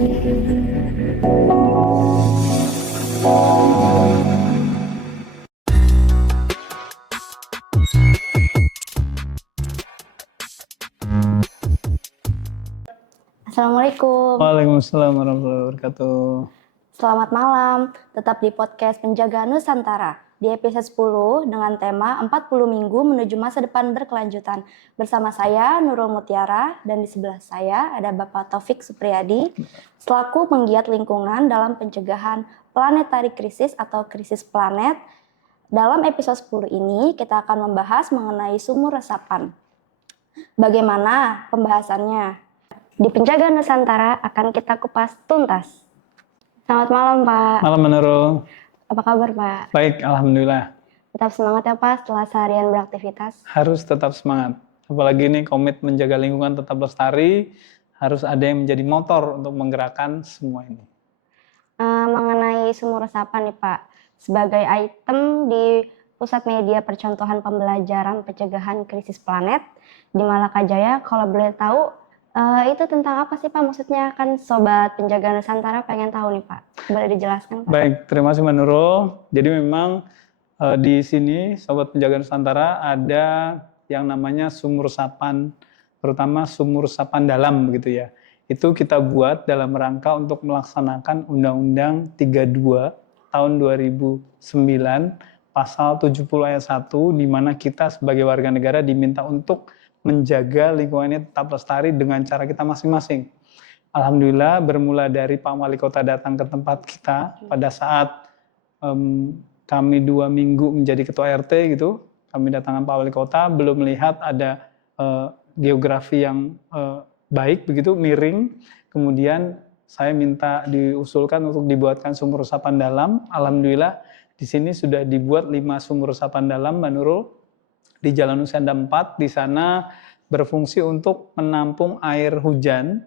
Assalamualaikum. Waalaikumsalam warahmatullahi wabarakatuh. Selamat malam. Tetap di podcast Penjaga Nusantara. Di episode 10 dengan tema 40 minggu menuju masa depan berkelanjutan. Bersama saya Nurul Mutiara dan di sebelah saya ada Bapak Taufik Supriyadi selaku penggiat lingkungan dalam pencegahan planetary crisis atau krisis planet. Dalam episode 10 ini kita akan membahas mengenai sumur resapan. Bagaimana pembahasannya? Di Penjaga Nusantara akan kita kupas tuntas. Selamat malam, Pak. Malam Nurul. Apa kabar, Pak? Baik, alhamdulillah. Tetap semangat ya, Pak, setelah seharian beraktivitas. Harus tetap semangat. Apalagi ini komit menjaga lingkungan tetap lestari, harus ada yang menjadi motor untuk menggerakkan semua ini. Mengenai sumur resapan nih, Pak, sebagai item di Pusat Media Percontohan Pembelajaran Pencegahan Krisis Planet di Malaka Jaya, kalau boleh tahu itu tentang apa sih, Pak? Maksudnya kan Sobat Penjaga Nusantara pengen tahu nih, Pak. Boleh dijelaskan, Pak? Baik, terima kasih Mbak Nurul. Jadi memang di sini Sobat Penjaga Nusantara ada yang namanya sumur resapan, terutama sumur resapan dalam begitu ya. Itu kita buat dalam rangka untuk melaksanakan Undang-Undang 32 tahun 2009 pasal 70 ayat 1 di mana kita sebagai warga negara diminta untuk menjaga lingkungannya tetap lestari dengan cara kita masing-masing. Alhamdulillah bermula dari Pak Wali Kota datang ke tempat kita pada saat kami 2 minggu menjadi ketua RT gitu. Kami datangkan Pak Wali Kota, belum melihat ada geografi yang baik begitu, miring. Kemudian saya minta diusulkan untuk dibuatkan sumur resapan dalam. Alhamdulillah di sini sudah dibuat 5 sumur resapan dalam, Mbak Nurul. Di Jalan Nusenda 4, di sana berfungsi untuk menampung air hujan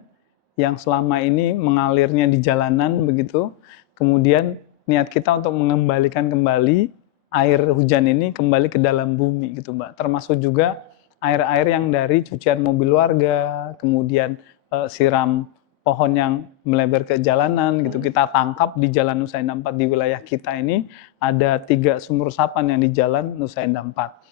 yang selama ini mengalirnya di jalanan begitu. Kemudian niat kita untuk mengembalikan kembali air hujan ini kembali ke dalam bumi gitu, Mbak. Termasuk juga air-air yang dari cucian mobil warga, kemudian siram pohon yang melebar ke jalanan gitu. Kita tangkap di Jalan Nusenda 4 di wilayah kita ini ada 3 sumur resapan yang di Jalan Nusenda 4.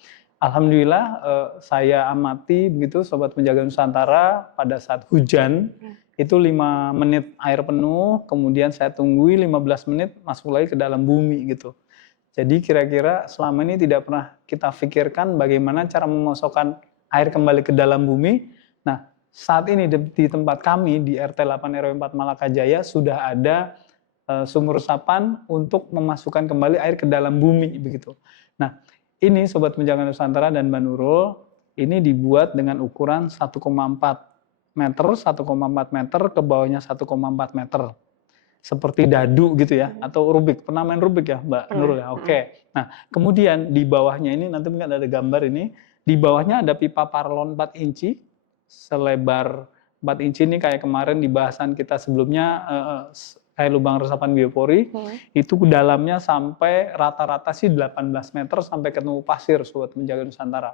Alhamdulillah saya amati begitu Sobat Penjaga Nusantara pada saat hujan itu 5 menit air penuh, kemudian saya tunggui 15 menit masuk lagi ke dalam bumi gitu. Jadi kira-kira selama ini tidak pernah kita pikirkan bagaimana cara memasukkan air kembali ke dalam bumi. Nah, saat ini di tempat kami di RT 8 RW 4 Malaka Jaya sudah ada sumur resapan untuk memasukkan kembali air ke dalam bumi begitu. Nah, ini Sobat Penjaga Nusantara dan Mbak Nurul, ini dibuat dengan ukuran 1,4 meter, 1,4 meter, ke bawahnya 1,4 meter. Seperti dadu gitu ya, atau Rubik. Pernah main Rubik ya Mbak Nurul ya? Oke. Nah, kemudian di bawahnya ini, nanti mungkin ada gambar ini, di bawahnya ada pipa paralon 4 inci, selebar 4 inci ini kayak kemarin di bahasan kita sebelumnya, kayak lubang resapan biopori, itu dalamnya sampai rata-rata sih 18 meter sampai ketemu pasir Sobat Penjaga Nusantara.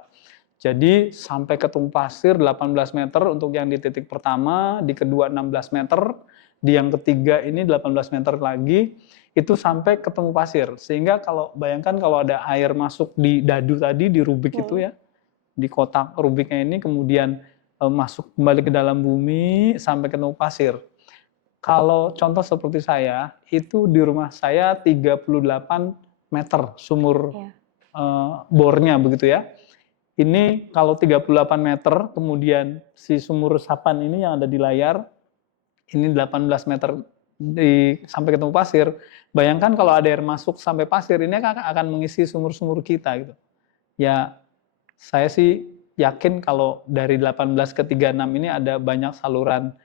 Jadi sampai ketemu pasir 18 meter untuk yang di titik pertama, di kedua 16 meter, di yang ketiga ini 18 meter lagi, itu sampai ketemu pasir. Sehingga kalau bayangkan kalau ada air masuk di dadu tadi, di Rubik itu ya, di kotak Rubiknya ini kemudian masuk kembali ke dalam bumi sampai ketemu pasir. Kalau contoh seperti saya, itu di rumah saya 38 meter sumur bornya begitu ya. Ini kalau 38 meter, kemudian si sumur resapan ini yang ada di layar, ini 18 meter sampai ketemu pasir. Bayangkan kalau ada air masuk sampai pasir, ini akan mengisi sumur-sumur kita gitu. Ya, saya sih yakin kalau dari 18 ke 36 ini ada banyak saluran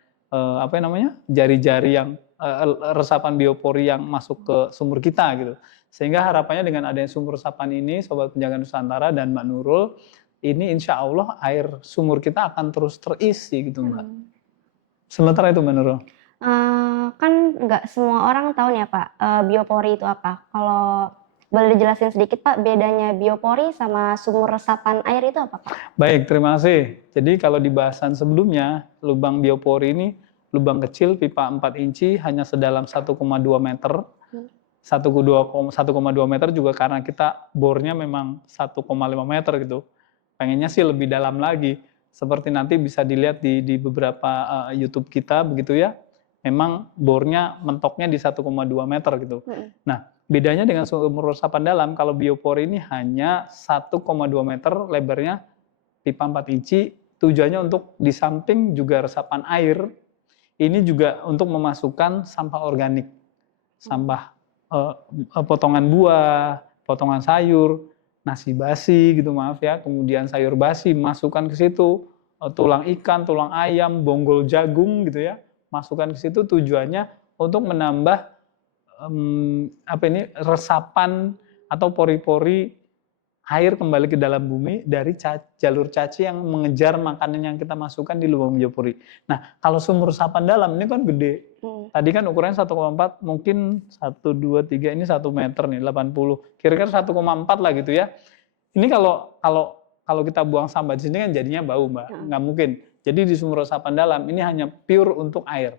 jari-jari yang resapan biopori yang masuk ke sumur kita gitu. Sehingga harapannya dengan adanya sumur resapan ini, Sobat Penjaga Nusantara dan Mbak Nurul, ini insya Allah air sumur kita akan terus terisi gitu Mbak. Sementara itu Mbak Nurul. Kan nggak semua orang tahu nih ya Pak, biopori itu apa. Kalau boleh dijelasin sedikit Pak, bedanya biopori sama sumur resapan air itu apa Pak? Baik, terima kasih. Jadi kalau di bahasan sebelumnya, lubang biopori ini lubang kecil pipa 4 inci hanya sedalam 1,2 meter. 1,2 meter juga karena kita bornya memang 1,5 meter gitu. Pengennya sih lebih dalam lagi. Seperti nanti bisa dilihat di beberapa YouTube kita begitu ya. Memang bornya mentoknya di 1,2 meter gitu. Nah, bedanya dengan sumur resapan dalam, kalau biopori ini hanya 1,2 meter lebarnya, pipa 4 inci, tujuannya untuk di samping juga resapan air, ini juga untuk memasukkan sampah organik, sampah potongan buah, potongan sayur, nasi basi gitu maaf ya, kemudian sayur basi masukkan ke situ, tulang ikan, tulang ayam, bonggol jagung gitu ya, masukkan ke situ tujuannya untuk menambah resapan atau pori-pori air kembali ke dalam bumi dari jalur cacing yang mengejar makanan yang kita masukkan di lubang biopori. Nah, kalau sumur resapan dalam ini kan gede. Tadi kan ukurannya 1,4, mungkin 1, 2, 3 ini 1 meter nih, 80. Kira-kira 1,4 lah gitu ya. Ini kalau kita buang sampah di sini kan jadinya bau, Mbak. Nggak mungkin. Jadi di sumur resapan dalam ini hanya pure untuk air.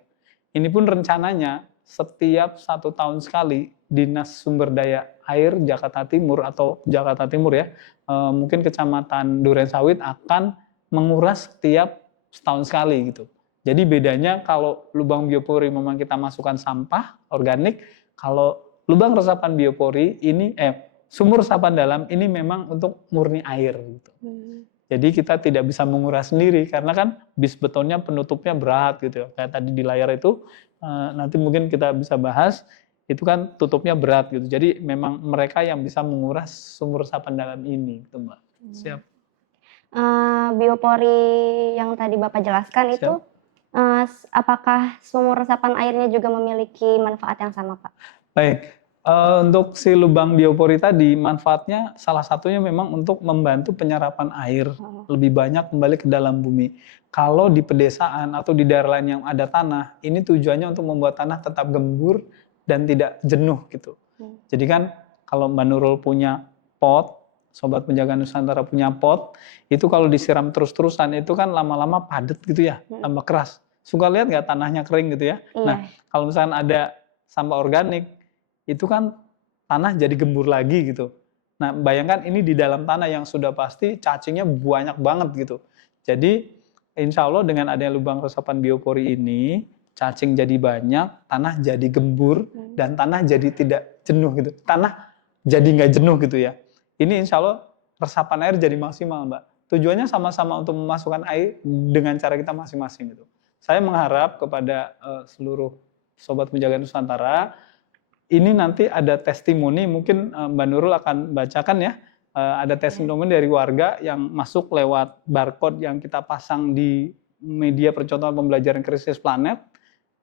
Ini pun rencananya setiap 1 tahun sekali Dinas Sumber Daya Air Jakarta Timur atau Jakarta Timur ya, mungkin Kecamatan Durensawit akan menguras setiap setahun sekali gitu. Jadi bedanya kalau lubang biopori memang kita masukkan sampah organik, kalau lubang resapan biopori ini sumur resapan dalam ini memang untuk murni air gitu. Jadi kita tidak bisa menguras sendiri karena kan bis betonnya penutupnya berat gitu ya. Kayak tadi di layar itu nanti mungkin kita bisa bahas, itu kan tutupnya berat gitu. Jadi memang mereka yang bisa menguras sumur resapan dalam ini gitu, Mbak. Siap. Biopori yang tadi Bapak jelaskan itu apakah sumur resapan airnya juga memiliki manfaat yang sama, Pak? Baik. Untuk si lubang biopori tadi, manfaatnya salah satunya memang untuk membantu penyerapan air lebih banyak kembali ke dalam bumi. Kalau di pedesaan atau di daerah lain yang ada tanah, ini tujuannya untuk membuat tanah tetap gembur dan tidak jenuh gitu. Jadi kan kalau Mbak Nurul punya pot, Sobat Penjaga Nusantara punya pot, itu kalau disiram terus-terusan itu kan lama-lama padat gitu ya, tambah keras. Suka lihat nggak tanahnya kering gitu ya? Nah, kalau misalkan ada sampah organik, itu kan tanah jadi gembur lagi gitu. Nah, bayangkan ini di dalam tanah yang sudah pasti cacingnya banyak banget gitu. Jadi, insya Allah dengan adanya lubang resapan biopori ini, cacing jadi banyak, tanah jadi gembur, dan tanah jadi tidak jenuh gitu. Tanah jadi nggak jenuh gitu ya. Ini insya Allah resapan air jadi maksimal, Mbak. Tujuannya sama-sama untuk memasukkan air dengan cara kita masing-masing gitu. Saya mengharap kepada seluruh Sobat Penjaga Nusantara, ini nanti ada testimoni, mungkin Mbak Nurul akan bacakan ya, ada testimoni dari warga yang masuk lewat barcode yang kita pasang di media percontohan pembelajaran krisis planet,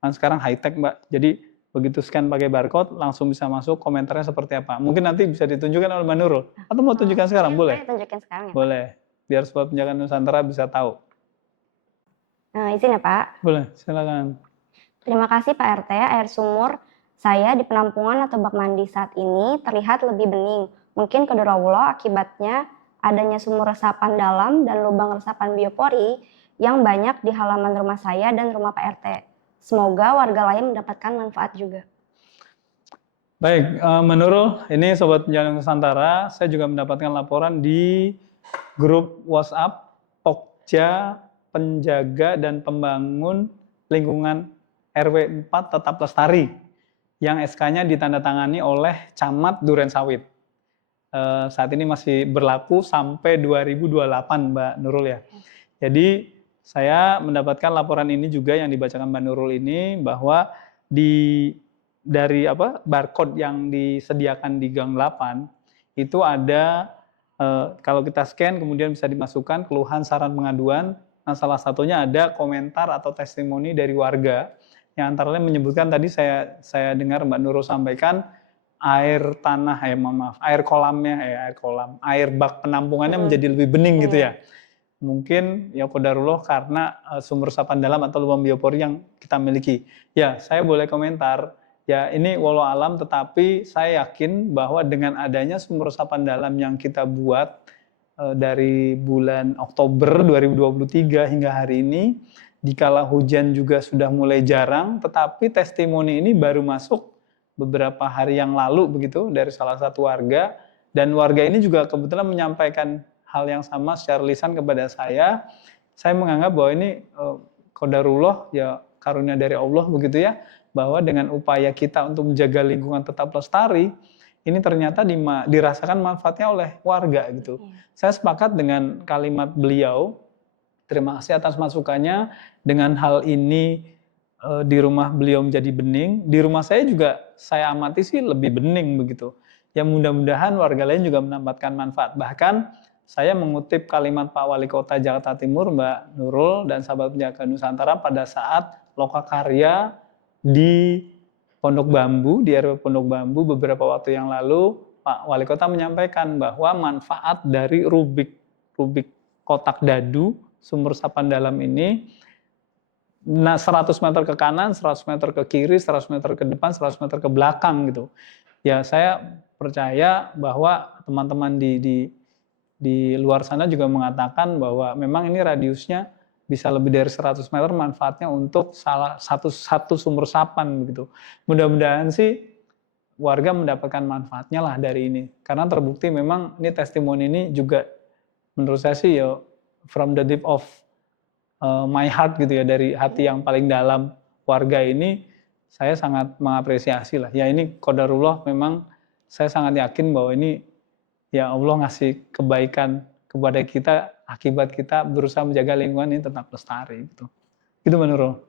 kan sekarang high-tech Mbak, jadi begitu scan pakai barcode, langsung bisa masuk komentarnya seperti apa. Mungkin nanti bisa ditunjukkan oleh Mbak Nurul, atau mau tunjukkan sekarang, boleh? Tunjukin sekarang ya, Pak. Boleh, biar Sobat Penjaga Nusantara bisa tahu. Izin ya, Pak. Boleh, silakan. Terima kasih Pak RT, air sumur saya di penampungan atau bak mandi saat ini terlihat lebih bening. Mungkin qadarullah akibatnya adanya sumur resapan dalam dan lubang resapan biopori yang banyak di halaman rumah saya dan rumah Pak RT. Semoga warga lain mendapatkan manfaat juga. Baik, menurut ini Sobat Penjaga Nusantara, saya juga mendapatkan laporan di grup WhatsApp Pokja Penjaga dan Pembangun Lingkungan RW 4 Tetap Lestari, yang SK-nya ditandatangani oleh Camat Durensawit. Saat ini masih berlaku sampai 2028, Mbak Nurul ya. Jadi saya mendapatkan laporan ini juga yang dibacakan Mbak Nurul ini, bahwa dari barcode yang disediakan di Gang 8 itu ada, kalau kita scan kemudian bisa dimasukkan keluhan, saran, pengaduan. Nah, salah satunya ada komentar atau testimoni dari warga yang antara lain menyebutkan, tadi saya dengar Mbak Nurul sampaikan, air tanah, air kolamnya, air bak penampungannya menjadi lebih bening gitu ya. Mungkin ya qadarullah karena sumur resapan dalam atau lubang biopori yang kita miliki. Ya, saya boleh komentar, ya ini walau alam, tetapi saya yakin bahwa dengan adanya sumur resapan dalam yang kita buat dari bulan Oktober 2023 hingga hari ini, dikala hujan juga sudah mulai jarang, tetapi testimoni ini baru masuk beberapa hari yang lalu begitu dari salah satu warga, dan warga ini juga kebetulan menyampaikan hal yang sama secara lisan kepada saya. Saya menganggap bahwa ini qadarullah, ya karunia dari Allah begitu ya, bahwa dengan upaya kita untuk menjaga lingkungan tetap lestari, ini ternyata dirasakan manfaatnya oleh warga gitu. Saya sepakat dengan kalimat beliau. Terima kasih atas masukannya. Dengan hal ini di rumah beliau menjadi bening, di rumah saya juga saya amati sih lebih bening begitu. Ya mudah-mudahan warga lain juga mendapatkan manfaat. Bahkan saya mengutip kalimat Pak Wali Kota Jakarta Timur, Mbak Nurul dan sahabat penjaga Nusantara pada saat lokakarya di Pondok Bambu, di RW Pondok Bambu beberapa waktu yang lalu, Pak Wali Kota menyampaikan bahwa manfaat dari Rubik kotak dadu sumur resapan dalam ini, 100 meter ke kanan, 100 meter ke kiri, 100 meter ke depan, 100 meter ke belakang gitu. Ya saya percaya bahwa teman-teman di luar sana juga mengatakan bahwa memang ini radiusnya bisa lebih dari 100 meter, manfaatnya untuk satu sumur resapan begitu. Mudah-mudahan sih warga mendapatkan manfaatnya lah dari ini. Karena terbukti memang ini testimoni ini juga menurut saya sih ya from the deep of my heart gitu ya, dari hati yang paling dalam warga ini, saya sangat mengapresiasi lah. Ya ini qadarullah, memang saya sangat yakin bahwa ini ya Allah ngasih kebaikan kepada kita akibat kita berusaha menjaga lingkungan ini tetap lestari gitu. Gitu menurut.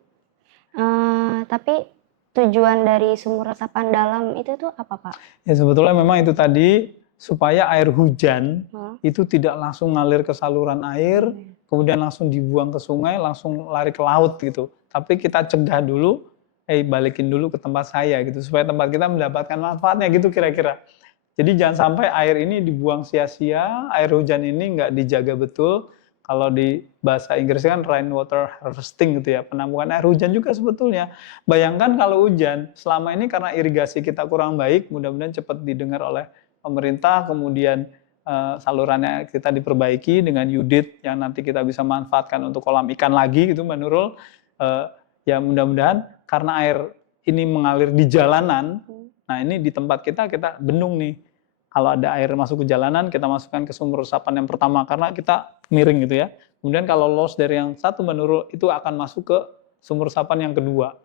Tapi tujuan dari sumur resapan dalam itu tuh apa, Pak? Ya sebetulnya memang itu tadi supaya air hujan itu tidak langsung ngalir ke saluran air, kemudian langsung dibuang ke sungai, langsung lari ke laut gitu. Tapi kita cegah dulu, balikin dulu ke tempat saya gitu, supaya tempat kita mendapatkan manfaatnya gitu kira-kira. Jadi jangan sampai air ini dibuang sia-sia, air hujan ini nggak dijaga betul. Kalau di bahasa Inggris kan rainwater harvesting gitu ya, penampungan air hujan juga sebetulnya. Bayangkan kalau hujan, selama ini karena irigasi kita kurang baik, mudah-mudahan cepat didengar oleh pemerintah, kemudian salurannya kita diperbaiki dengan Yudit yang nanti kita bisa manfaatkan untuk kolam ikan lagi gitu Mbak Nurul. Ya mudah-mudahan karena air ini mengalir di jalanan, nah ini di tempat kita bendung nih. Kalau ada air masuk ke jalanan, kita masukkan ke sumur resapan yang pertama karena kita miring gitu ya. Kemudian kalau loss dari yang satu Mbak Nurul itu akan masuk ke sumur resapan yang kedua.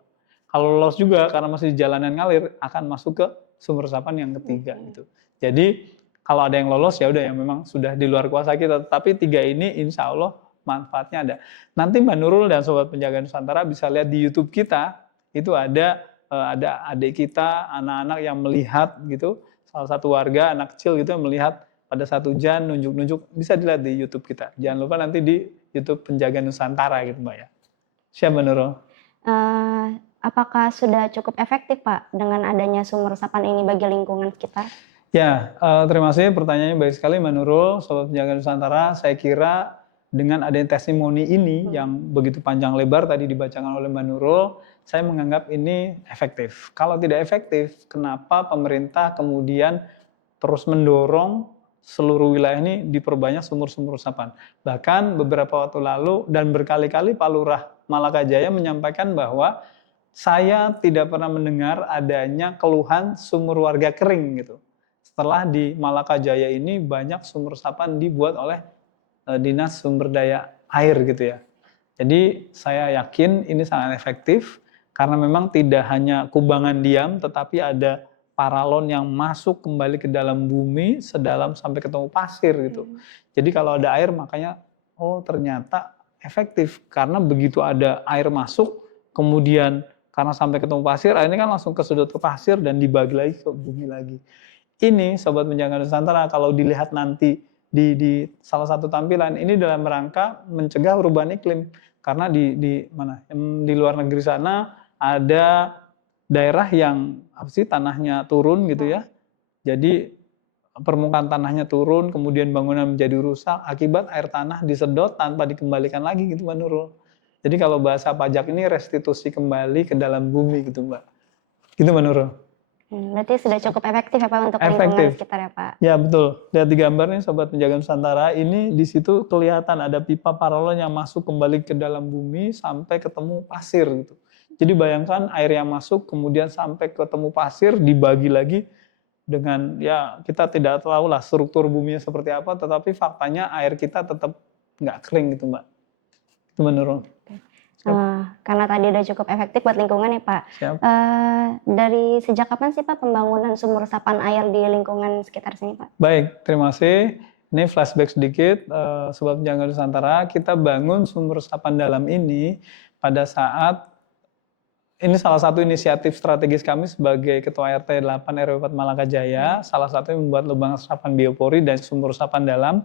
Kalau loss juga karena masih di jalanan ngalir akan masuk ke sumur resapan yang ketiga gitu. Jadi kalau ada yang lolos ya udah yang memang sudah di luar kuasa kita. Tapi 3 ini insya Allah manfaatnya ada. Nanti Mbak Nurul dan Sobat Penjaga Nusantara bisa lihat di YouTube kita, itu ada adik kita, anak-anak yang melihat gitu, salah satu warga, anak kecil gitu yang melihat pada saat hujan, nunjuk-nunjuk, bisa dilihat di YouTube kita. Jangan lupa nanti di YouTube Penjaga Nusantara gitu Mbak ya. Siap Mbak Nurul? Apakah sudah cukup efektif Pak dengan adanya sumur resapan ini bagi lingkungan kita? Ya, terima kasih, pertanyaannya baik sekali Mbak Nurul, Sobat Penjaga Nusantara. Saya kira dengan adanya testimoni ini yang begitu panjang lebar tadi dibacakan oleh Mbak Nurul, saya menganggap ini efektif. Kalau tidak efektif, kenapa pemerintah kemudian terus mendorong seluruh wilayah ini diperbanyak sumur-sumur resapan? Bahkan beberapa waktu lalu dan berkali-kali Pak Lurah Malakajaya menyampaikan bahwa saya tidak pernah mendengar adanya keluhan sumur warga kering gitu. Setelah di Malakajaya ini banyak sumur resapan dibuat oleh Dinas Sumber Daya Air gitu ya. Jadi saya yakin ini sangat efektif karena memang tidak hanya kubangan diam tetapi ada paralon yang masuk kembali ke dalam bumi sedalam sampai ketemu pasir gitu. Jadi kalau ada air makanya ternyata efektif karena begitu ada air masuk kemudian karena sampai ketemu pasir airnya kan langsung ke sudut ke pasir dan dibagi lagi ke bumi lagi. Ini Sobat Penjaga Nusantara kalau dilihat nanti di salah satu tampilan ini dalam rangka mencegah perubahan iklim karena di luar negeri sana ada daerah yang tanahnya turun gitu ya, jadi permukaan tanahnya turun kemudian bangunan menjadi rusak akibat air tanah disedot tanpa dikembalikan lagi gitu Mbak Nurul. Jadi kalau bahasa pajak ini restitusi kembali ke dalam bumi gitu Mbak, gitu Mbak Nurul. Berarti sudah cukup efektif ya Pak untuk lingkungan Efektif. sekitar ya Pak? Ya betul. Lihat di gambar nih Sobat Penjaga Nusantara, ini di situ kelihatan ada pipa paralon yang masuk kembali ke dalam bumi sampai ketemu pasir gitu. Jadi bayangkan air yang masuk kemudian sampai ketemu pasir dibagi lagi dengan ya kita tidak tahu lah struktur buminya seperti apa, tetapi faktanya air kita tetap nggak kering gitu Mbak. Itu menurut. Karena tadi udah cukup efektif buat lingkungan ya Pak. Siap. Dari sejak kapan sih Pak pembangunan sumur resapan air di lingkungan sekitar sini Pak? Baik, terima kasih. Ini flashback sedikit, Sobat Penjaga Nusantara, kita bangun sumur resapan dalam ini pada saat ini salah satu inisiatif strategis kami sebagai Ketua RT 8 RW 4 Malakajaya, salah satunya membuat lubang resapan biopori dan sumur resapan dalam.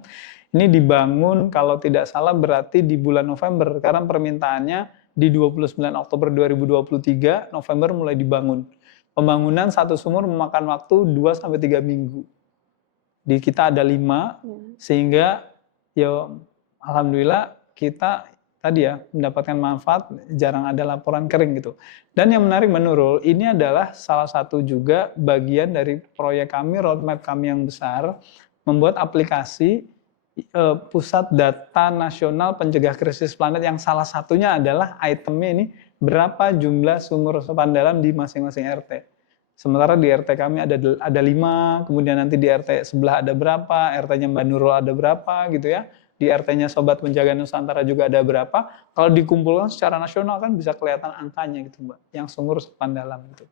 Ini dibangun kalau tidak salah berarti di bulan November, karena permintaannya di 29 Oktober 2023, November mulai dibangun. Pembangunan satu sumur memakan waktu 2-3 minggu. Di kita ada 5, sehingga ya alhamdulillah kita tadi ya mendapatkan manfaat, jarang ada laporan kering gitu. Dan yang menarik menurut, ini adalah salah satu juga bagian dari proyek kami, roadmap kami yang besar, membuat aplikasi Pusat Data Nasional Pencegah Krisis Planet yang salah satunya adalah itemnya ini berapa jumlah sumur resapan dalam di masing-masing RT. Sementara di RT kami ada 5, kemudian nanti di RT sebelah ada berapa, RT-nya Mbak Nurul ada berapa gitu ya. Di RT-nya Sobat Penjaga Nusantara juga ada berapa. Kalau dikumpulkan secara nasional kan bisa kelihatan angkanya gitu Mbak, yang sumur resapan dalam gitu.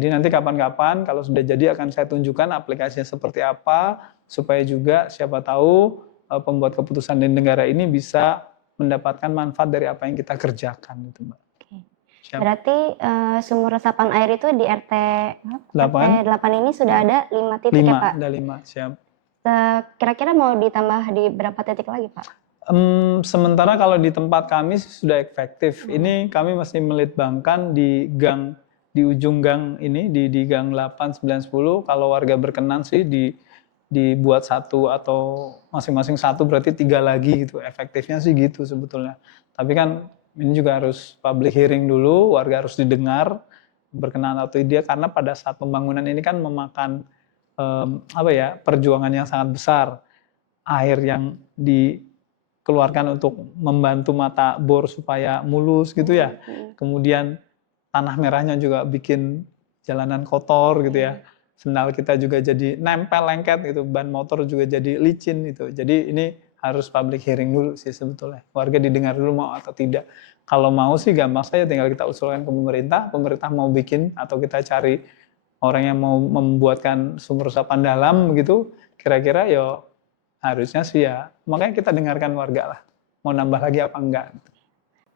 Jadi nanti kapan-kapan kalau sudah jadi akan saya tunjukkan aplikasinya seperti apa, supaya juga siapa tahu pembuat keputusan di negara ini bisa mendapatkan manfaat dari apa yang kita kerjakan gitu Mbak. Siap. Berarti sumur resapan air itu di RT 8 ini sudah ada 5 titik ya Pak? 5, ada 5, siap. Kira-kira mau ditambah di berapa titik lagi Pak? Sementara kalau di tempat kami sudah efektif. Ini kami masih melitbangkan di gang, di ujung gang ini, di gang 8, 9, 10. Kalau warga berkenan sih dibuat 1 atau masing-masing 1 berarti 3 lagi gitu. Efektifnya sih gitu sebetulnya. Tapi kan ini juga harus public hearing dulu, warga harus didengar berkenan atau tidak, karena pada saat pembangunan ini kan memakan perjuangan yang sangat besar. Air yang dikeluarkan untuk membantu mata bor supaya mulus gitu ya. Kemudian tanah merahnya juga bikin jalanan kotor gitu ya. Sendal kita juga jadi nempel lengket gitu, ban motor juga jadi licin gitu. Jadi ini harus public hearing dulu sih sebetulnya. Warga didengar dulu mau atau tidak. Kalau mau sih gampang saja, tinggal kita usulkan ke pemerintah mau bikin atau kita cari orang yang mau membuatkan sumur resapan dalam begitu, kira-kira ya harusnya sih ya. Makanya kita dengarkan warga lah. Mau nambah lagi apa enggak.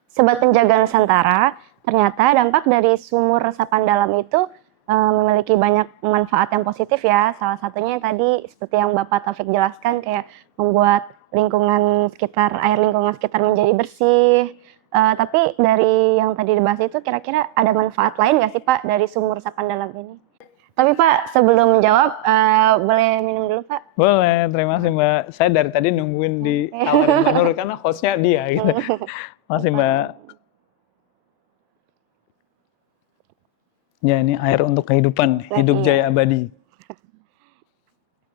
Sobat Penjaga Nusantara, ternyata dampak dari sumur resapan dalam itu memiliki banyak manfaat yang positif ya. Salah satunya yang tadi seperti yang Bapak Taufik jelaskan, kayak membuat lingkungan sekitar menjadi bersih. Tapi dari yang tadi dibahas itu kira-kira ada manfaat lain nggak sih Pak dari sumur resapan dalam ini? Tapi Pak, sebelum menjawab, boleh minum dulu Pak? Boleh, terima kasih Mbak. Saya dari tadi nungguin di tawarin Mbak Nur karena hostnya dia gitu. Makasih Mbak. Ya, ini air untuk kehidupan, hidup jaya abadi.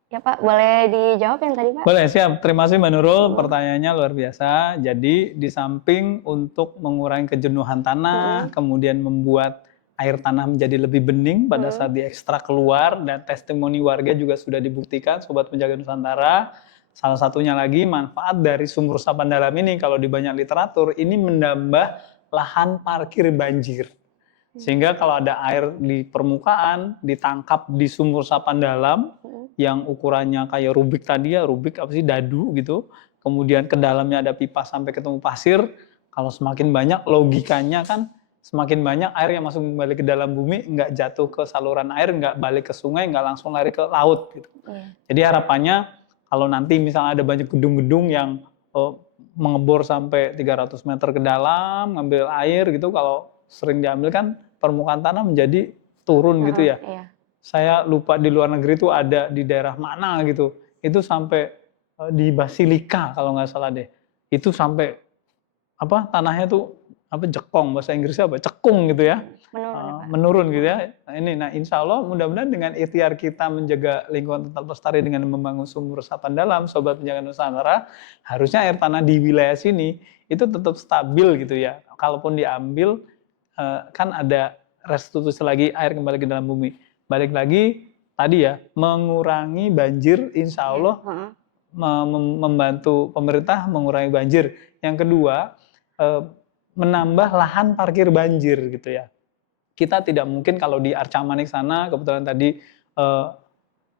Ya Pak, boleh dijawab yang tadi Pak? Boleh, siap. Terima kasih Mbak Nurul, pertanyaannya luar biasa. Jadi di samping untuk mengurangi kejenuhan tanah, kemudian membuat air tanah menjadi lebih bening pada saat diekstrak keluar, dan testimoni warga juga sudah dibuktikan, Sobat Penjaga Nusantara. Salah satunya lagi manfaat dari sumur resapan dalam ini, kalau di banyak literatur, ini menambah lahan parkir banjir. Sehingga kalau ada air di permukaan, ditangkap di sumur resapan dalam, yang ukurannya kayak rubik tadi ya, rubik apa sih, dadu gitu. Kemudian ke dalamnya ada pipa sampai ketemu pasir. Kalau semakin banyak, logikanya kan semakin banyak air yang masuk kembali ke dalam bumi, nggak jatuh ke saluran air, nggak balik ke sungai, nggak langsung lari ke laut gitu. Jadi harapannya kalau nanti misalnya ada banyak gedung-gedung yang mengebor sampai 300 meter ke dalam, ngambil air gitu, kalau sering diambil kan permukaan tanah menjadi turun gitu ya. Saya lupa di luar negeri itu ada di daerah mana gitu. Itu sampai di Basilika kalau nggak salah deh. Itu sampai tanahnya tuh jekong, bahasa Inggrisnya apa? Cekung gitu ya. Menurun ya, Pak. Menurun gitu ya. Nah insya Allah mudah-mudahan dengan ikhtiar kita menjaga lingkungan tetap lestari dengan membangun sumur resapan dalam, Sobat Penjaga Nusantara, harusnya air tanah di wilayah sini itu tetap stabil gitu ya. Kalaupun diambil, kan ada restitusi lagi, air kembali ke dalam bumi. Balik lagi tadi ya, mengurangi banjir, insya Allah membantu pemerintah mengurangi banjir. Yang kedua, menambah lahan parkir banjir gitu ya. Kita tidak mungkin kalau di Arca Manik sana, kebetulan tadi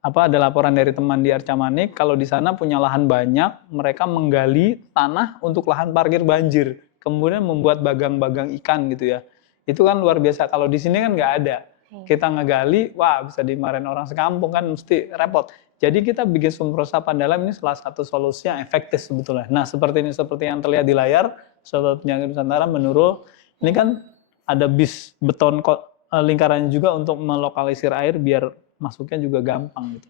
ada laporan dari teman di Arca Manik, kalau di sana punya lahan banyak, mereka menggali tanah untuk lahan parkir banjir, kemudian membuat bagang-bagang ikan gitu ya. Itu kan luar biasa. Kalau di sini kan nggak ada. Kita ngegali, wah bisa dimarahin orang sekampung kan, mesti repot. Jadi kita bikin sumur resapan dalam ini salah satu solusi yang efektif sebetulnya. Nah seperti ini, seperti yang terlihat di layar, Sobat Penjaga Nusantara menurut, ini kan ada bis beton lingkarannya juga untuk melokalisir air biar masuknya juga gampang gitu.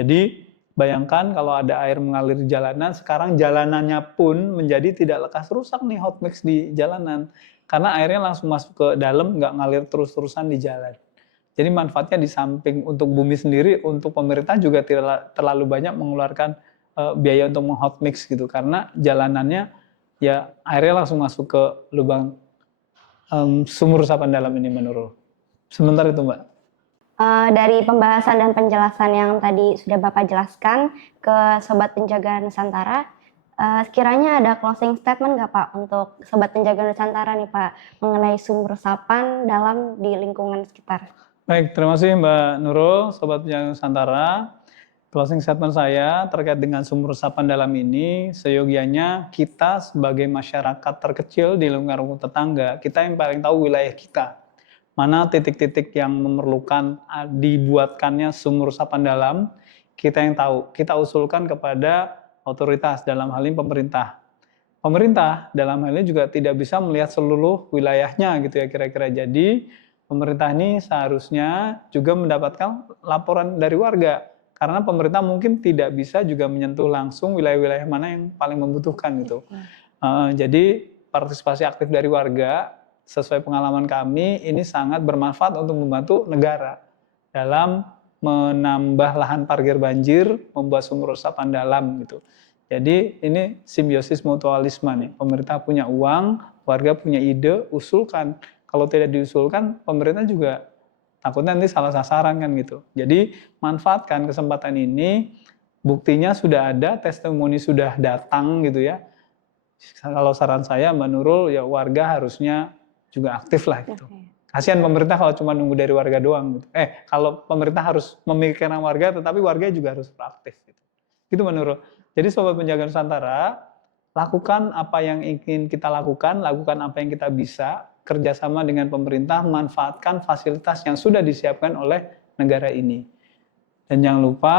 Jadi bayangkan kalau ada air mengalir di jalanan, sekarang jalanannya pun menjadi tidak lekas rusak nih hot mix di jalanan. Karena airnya langsung masuk ke dalam, nggak ngalir terus-terusan di jalan. Jadi manfaatnya di samping untuk bumi sendiri, untuk pemerintah juga tidak terlalu banyak mengeluarkan biaya untuk menghot mix gitu. Karena jalanannya ya airnya langsung masuk ke lubang sumur resapan dalam ini menurut. Sebentar itu Mbak. Dari pembahasan dan penjelasan yang tadi sudah Bapak jelaskan ke Sobat Penjaga Nusantara, sekiranya ada closing statement nggak Pak untuk Sobat Penjaga Nusantara nih Pak mengenai sumur resapan dalam di lingkungan sekitar? Baik, terima kasih Mbak Nurul, Sobat Penjaga Nusantara. Closing statement saya terkait dengan sumur resapan dalam ini, seyogianya kita sebagai masyarakat terkecil di lingkungan tetangga, kita yang paling tahu wilayah kita. Mana titik-titik yang memerlukan dibuatkannya sumur resapan dalam, kita yang tahu. Kita usulkan kepada otoritas, dalam hal ini pemerintah. Pemerintah dalam hal ini juga tidak bisa melihat seluruh wilayahnya gitu ya kira-kira. Jadi pemerintah ini seharusnya juga mendapatkan laporan dari warga. Karena pemerintah mungkin tidak bisa juga menyentuh langsung wilayah-wilayah mana yang paling membutuhkan gitu. Jadi partisipasi aktif dari warga sesuai pengalaman kami ini sangat bermanfaat untuk membantu negara dalam menambah lahan parkir banjir, membuat sumur resapan dalam gitu. Jadi ini simbiosis mutualisme nih. Pemerintah punya uang, warga punya ide, usulkan. Kalau tidak diusulkan, pemerintah juga takutnya nanti salah sasaran kan gitu. Jadi manfaatkan kesempatan ini, buktinya sudah ada, testimoni sudah datang gitu ya. Kalau saran saya Mbak Nurul, ya warga harusnya juga aktif lah gitu. Kasihan pemerintah kalau cuma nunggu dari warga doang gitu. Kalau pemerintah harus memikirkan warga, tetapi warga juga harus proaktif gitu. Gitu Mbak Nurul. Jadi Sobat Penjaga Nusantara, lakukan apa yang ingin kita lakukan apa yang kita bisa, kerjasama dengan pemerintah, manfaatkan fasilitas yang sudah disiapkan oleh negara ini. Dan jangan lupa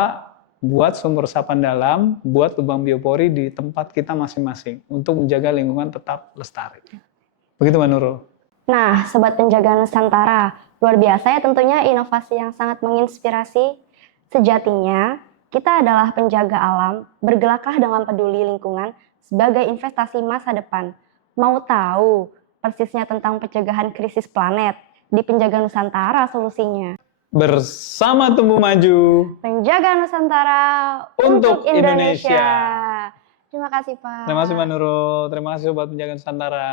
buat sumur resapan dalam, buat lubang biopori di tempat kita masing-masing untuk menjaga lingkungan tetap lestari. Begitu Mbak Nurul. Nah, Sobat Penjaga Nusantara, luar biasa ya tentunya inovasi yang sangat menginspirasi. Sejatinya, kita adalah penjaga alam, bergeraklah dengan peduli lingkungan sebagai investasi masa depan. Mau tahu persisnya tentang pencegahan krisis planet? Di Penjaga Nusantara solusinya. Bersama tumbuh maju. Penjaga Nusantara untuk Indonesia. Terima kasih Pak. Terima kasih Mbak Nurul. Terima kasih Sobat Penjaga Nusantara.